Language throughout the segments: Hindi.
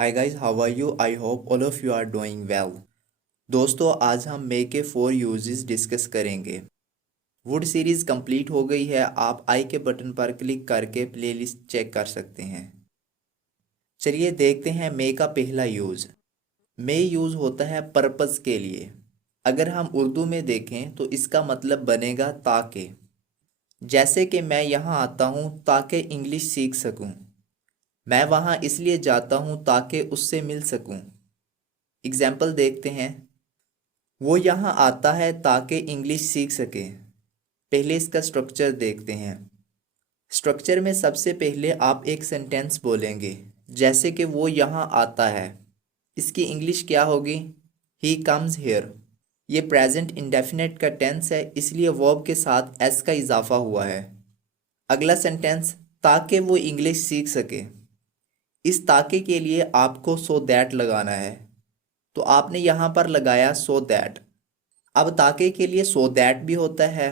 Hi guys, how are you? I hope all of you are doing well. दोस्तों, आज हम मे के 4 यूजेस डिस्कस करेंगे। वुड सीरीज कंप्लीट हो गई है। आप आई के बटन पर क्लिक करके प्लेलिस्ट चेक कर सकते हैं। चलिए देखते हैं मे का पहला यूज। मे यूज होता है पर्पस के लिए। अगर हम उर्दू में देखें तो इसका मतलब बनेगा ताकि। जैसे कि मैं यहाँ आता हूँ ताकि इंग्लिश सीख सकूँ। मैं वहाँ इसलिए जाता हूँ ताकि उससे मिल सकूँ। एग्जाम्पल देखते हैं। वो यहाँ आता है ताकि इंग्लिश सीख सके। पहले इसका स्ट्रक्चर देखते हैं। स्ट्रक्चर में सबसे पहले आप एक सेंटेंस बोलेंगे, जैसे कि वो यहाँ आता है। इसकी इंग्लिश क्या होगी? He comes here. ये प्रेजेंट इंडेफिनेट का टेंस है, इसलिए वर्ब के साथ एस का इजाफा हुआ है। अगला सेंटेंस, ताकि वो इंग्लिश सीख सके। इस ताकि के लिए आपको सो दैट लगाना है, तो आपने यहाँ पर लगाया सो दैट। अब ताकि के लिए सो दैट भी होता है,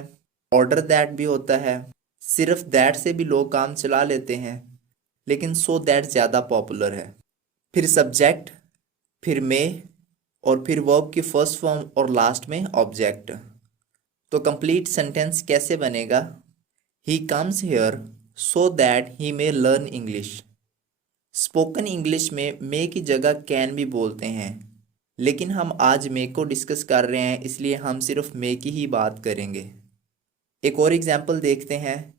ऑर्डर दैट भी होता है। सिर्फ दैट से भी लोग काम चला लेते हैं, लेकिन सो दैट ज़्यादा पॉपुलर है। फिर सब्जेक्ट, फिर मे, और फिर वर्ब की फर्स्ट फॉर्म और लास्ट में ऑब्जेक्ट। तो कंप्लीट सेंटेंस कैसे बनेगा? He comes here so that he may learn English. Spoken English में मे की जगह कैन भी बोलते हैं, लेकिन हम आज मे को डिस्कस कर रहे हैं, इसलिए हम सिर्फ मे की ही बात करेंगे। एक और एग्जाम्पल देखते हैं।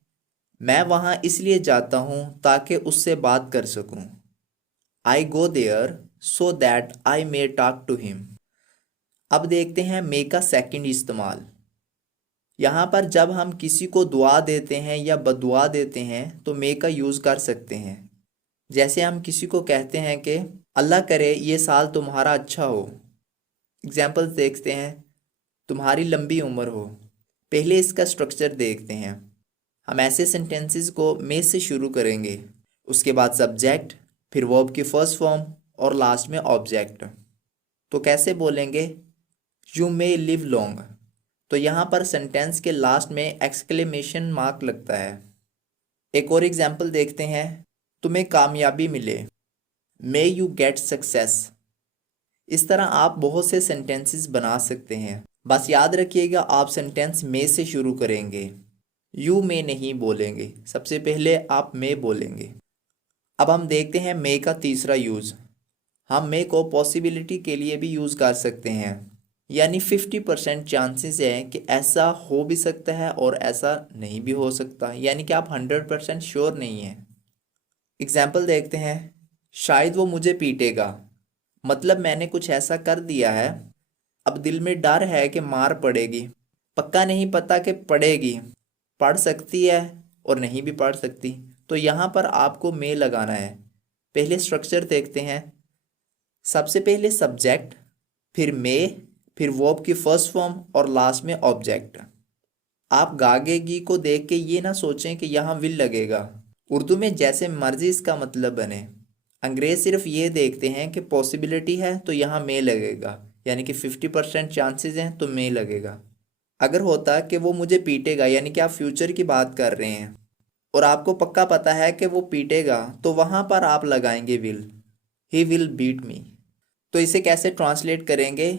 मैं वहाँ इसलिए जाता हूँ ताकि उससे बात कर सकूँ। I go there so that I may talk to him. अब देखते हैं मे का सेकंड इस्तेमाल। यहाँ पर जब हम किसी को दुआ देते हैं या बदुआ देते हैं तो मे का यूज़ कर सकते हैं। जैसे हम किसी को कहते हैं कि अल्लाह करे ये साल तुम्हारा अच्छा हो। एग्जाम्पल देखते हैं। तुम्हारी लंबी उम्र हो। पहले इसका स्ट्रक्चर देखते हैं। हम ऐसे सेंटेंसेस को मे से शुरू करेंगे, उसके बाद सब्जेक्ट, फिर वर्ब की फर्स्ट फॉर्म और लास्ट में ऑब्जेक्ट। तो कैसे बोलेंगे? You may live long. तो यहाँ पर सेंटेंस के लास्ट में एक्सक्लेमेशन मार्क लगता है। एक और एग्जाम्पल देखते हैं। तुम्हें कामयाबी मिले। May you get success. इस तरह आप बहुत से सेंटेंसेस बना सकते हैं। बस याद रखिएगा, आप सेंटेंस में से शुरू करेंगे, यू में नहीं बोलेंगे। सबसे पहले आप में बोलेंगे। अब हम देखते हैं मे का तीसरा यूज़। हम मे को पॉसिबिलिटी के लिए भी यूज़ कर सकते हैं, यानी 50% चांसेस हैं कि ऐसा हो भी सकता है और ऐसा नहीं भी हो सकता, यानी कि आप 100% श्योर नहीं हैं। एग्जाम्पल देखते हैं। शायद वो मुझे पीटेगा, मतलब मैंने कुछ ऐसा कर दिया है, अब दिल में डर है कि मार पड़ेगी। पक्का नहीं पता कि पड़ेगी, पढ़ सकती है और नहीं भी पढ़ सकती। तो यहाँ पर आपको मे लगाना है। पहले स्ट्रक्चर देखते हैं। सबसे पहले सब्जेक्ट, फिर मे, फिर वर्ब की फर्स्ट फॉर्म और लास्ट में ऑब्जेक्ट। आप गागेगी को देख के ये ना सोचें कि यहाँ विल लगेगा। उर्दू में जैसे मर्जी इसका मतलब बने। अंग्रेज सिर्फ ये देखते हैं कि पॉसिबिलिटी है तो यहाँ मे लगेगा, यानी कि 50% चांसेस हैं तो मे लगेगा। अगर होता कि वो मुझे पीटेगा, यानी कि आप फ्यूचर की बात कर रहे हैं और आपको पक्का पता है कि वो पीटेगा, तो वहाँ पर आप लगाएंगे will. He will beat me. तो इसे कैसे ट्रांसलेट करेंगे?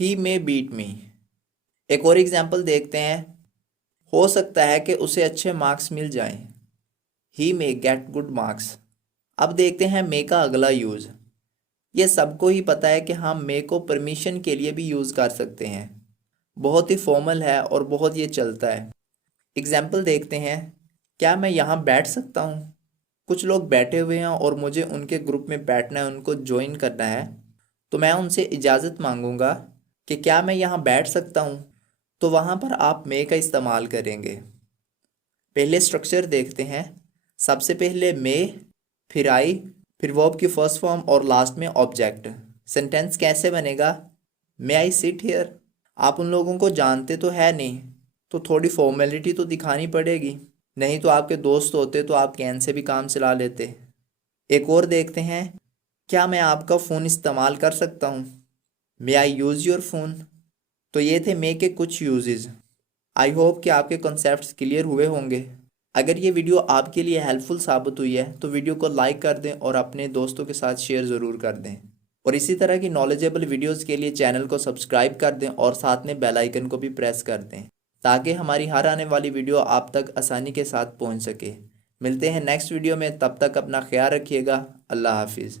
He may beat me. एक और एग्जाम्पल देखते हैं। हो सकता है कि उसे अच्छे मार्क्स मिल जाएं। ही मे गेट गुड मार्क्स। अब देखते हैं मे का अगला यूज़। ये सबको ही पता है कि हम मे को परमिशन के लिए भी यूज़ कर सकते हैं। बहुत ही फॉर्मल है और बहुत ये चलता है। एग्जाम्पल देखते हैं। क्या मैं यहाँ बैठ सकता हूँ? कुछ लोग बैठे हुए हैं और मुझे उनके ग्रुप में बैठना है, उनको ज्वाइन करना है, तो मैं उनसे इजाज़त मांगूंगा कि क्या मैं यहाँ बैठ सकता हूँ। तो वहाँ पर आप मे का इस्तेमाल करेंगे। पहले स्ट्रक्चर देखते हैं। सबसे पहले मे, फिर आई, फिर वर्ब की फर्स्ट फॉर्म और लास्ट में ऑब्जेक्ट। सेंटेंस कैसे बनेगा? मे आई सिट हियर। आप उन लोगों को जानते तो है नहीं, तो थोड़ी फॉर्मेलिटी तो दिखानी पड़ेगी। नहीं तो आपके दोस्त होते तो आप कैन से भी काम चला लेते। एक और देखते हैं। क्या मैं आपका फ़ोन इस्तेमाल कर सकता हूँ? मे आई यूज़ योर फ़ोन। तो ये थे मे के कुछ यूजेस। आई होप कि आपके कॉन्सेप्ट्स क्लियर हुए होंगे। अगर ये वीडियो आपके लिए हेल्पफुल साबित हुई है तो वीडियो को लाइक कर दें और अपने दोस्तों के साथ शेयर ज़रूर कर दें। और इसी तरह की नॉलेजेबल वीडियोस के लिए चैनल को सब्सक्राइब कर दें और साथ में बेल आइकन को भी प्रेस कर दें ताकि हमारी हर आने वाली वीडियो आप तक आसानी के साथ पहुंच सके। मिलते हैं नेक्स्ट वीडियो में, तब तक अपना ख्याल रखिएगा। अल्लाह हाफिज़।